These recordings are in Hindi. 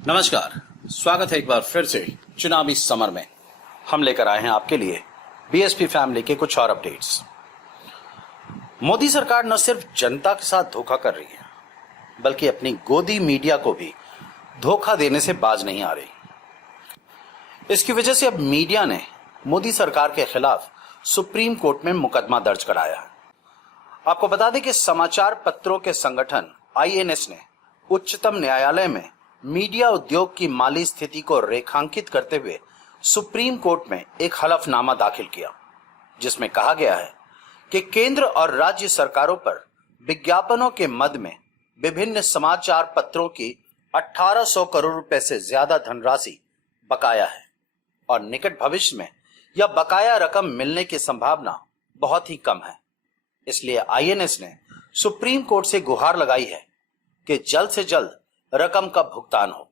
नमस्कार, स्वागत है एक बार फिर से चुनावी समर में। हम लेकर आए हैं आपके लिए बीएसपी फैमिली के कुछ और अपडेट्स। मोदी सरकार न सिर्फ जनता के साथ धोखा कर रही है, बल्कि अपनी गोदी मीडिया को भी धोखा देने से बाज नहीं आ रही। इसकी वजह से अब मीडिया ने मोदी सरकार के खिलाफ सुप्रीम कोर्ट में मुकदमा दर्ज कराया है। आपको बता दें कि समाचार पत्रों के संगठन आईएनएस ने उच्चतम न्यायालय में मीडिया उद्योग की माली स्थिति को रेखांकित करते हुए सुप्रीम कोर्ट में एक हलफनामा दाखिल किया, जिसमें कहा गया है कि केंद्र और राज्य सरकारों पर विज्ञापनों के मद में विभिन्न समाचार पत्रों की 1800 करोड़ रुपए से ज्यादा धनराशि बकाया है और निकट भविष्य में यह बकाया रकम मिलने की संभावना बहुत ही कम है। इसलिए आईएनएस ने सुप्रीम कोर्ट से गुहार लगाई है कि जल्द से जल्द रकम का भुगतान हो।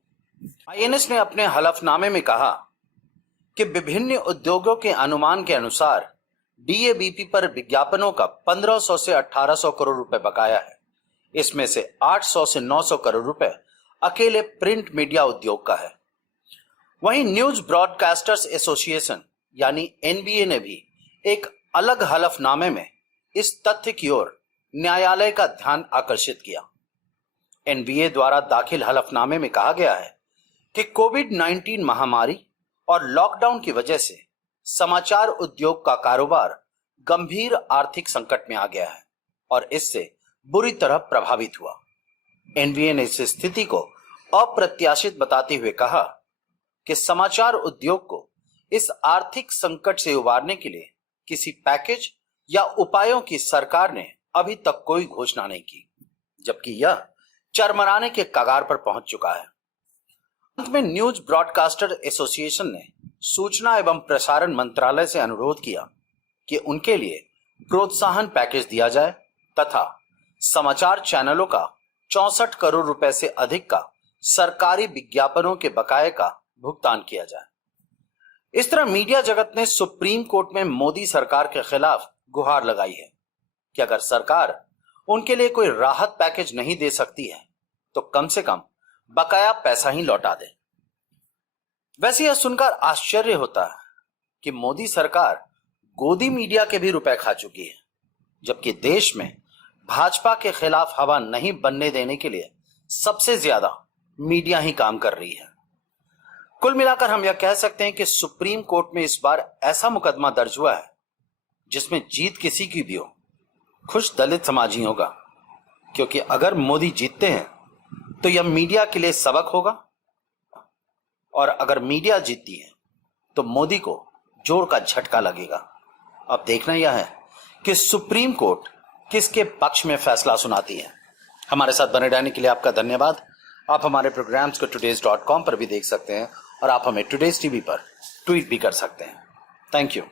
आईएनएस ने अपने हलफनामे में कहा कि विभिन्न उद्योगों के अनुमान के अनुसार डीएबीपी पर विज्ञापनों का 1500 से 1800 करोड़ रुपए बकाया है। इसमें से 800 से 900 करोड़ रुपए अकेले प्रिंट मीडिया उद्योग का है। वहीं न्यूज ब्रॉडकास्टर्स एसोसिएशन यानी एनबीए ने भी एक अलग हलफनामे में इस तथ्य की ओर न्यायालय का ध्यान आकर्षित किया। एनबीए द्वारा दाखिल हलफनामे में कहा गया है कि कोविड-19 महामारी और लॉकडाउन की वजह से समाचार उद्योग का कारोबार गंभीर आर्थिक संकट में आ गया है और इससे बुरी तरह प्रभावित हुआ। एनबीए ने इस स्थिति को अप्रत्याशित बताते हुए कहा कि समाचार उद्योग को इस आर्थिक संकट से उबारने के लिए किसी पैकेज या उपायों की सरकार ने अभी तक कोई घोषणा नहीं की, जबकि यह चरमराने के कगार पर पहुंच चुका है। अंत में न्यूज ब्रॉडकास्टर एसोसिएशन ने सूचना एवं प्रसारण मंत्रालय से अनुरोध किया कि उनके लिए प्रोत्साहन पैकेज दिया जाए तथा समाचार चैनलों का 64 करोड़ रुपए से अधिक का सरकारी विज्ञापनों के बकाये का भुगतान किया जाए। इस तरह मीडिया जगत ने सुप्रीम कोर्ट में मोदी सरकार के खिलाफ गुहार लगाई है कि अगर सरकार उनके लिए कोई राहत पैकेज नहीं दे सकती है तो कम से कम बकाया पैसा ही लौटा दे। वैसे यह सुनकर आश्चर्य होता है कि मोदी सरकार गोदी मीडिया के भी रुपए खा चुकी है, जबकि देश में भाजपा के खिलाफ हवा नहीं बनने देने के लिए सबसे ज्यादा मीडिया ही काम कर रही है। कुल मिलाकर हम यह कह सकते हैं कि सुप्रीम कोर्ट में इस बार ऐसा मुकदमा दर्ज हुआ है जिसमें जीत किसी की भी हो, खुश दलित समाज ही होगा, क्योंकि अगर मोदी जीतते हैं तो यह मीडिया के लिए सबक होगा और अगर मीडिया जीतती है तो मोदी को जोर का झटका लगेगा। अब देखना यह है कि सुप्रीम कोर्ट किसके पक्ष में फैसला सुनाती है। हमारे साथ बने रहने के लिए आपका धन्यवाद। आप हमारे प्रोग्राम्स को todays.com पर भी देख सकते हैं और आप हमें टुडेज टीवी पर ट्वीट भी कर सकते हैं। Thank you.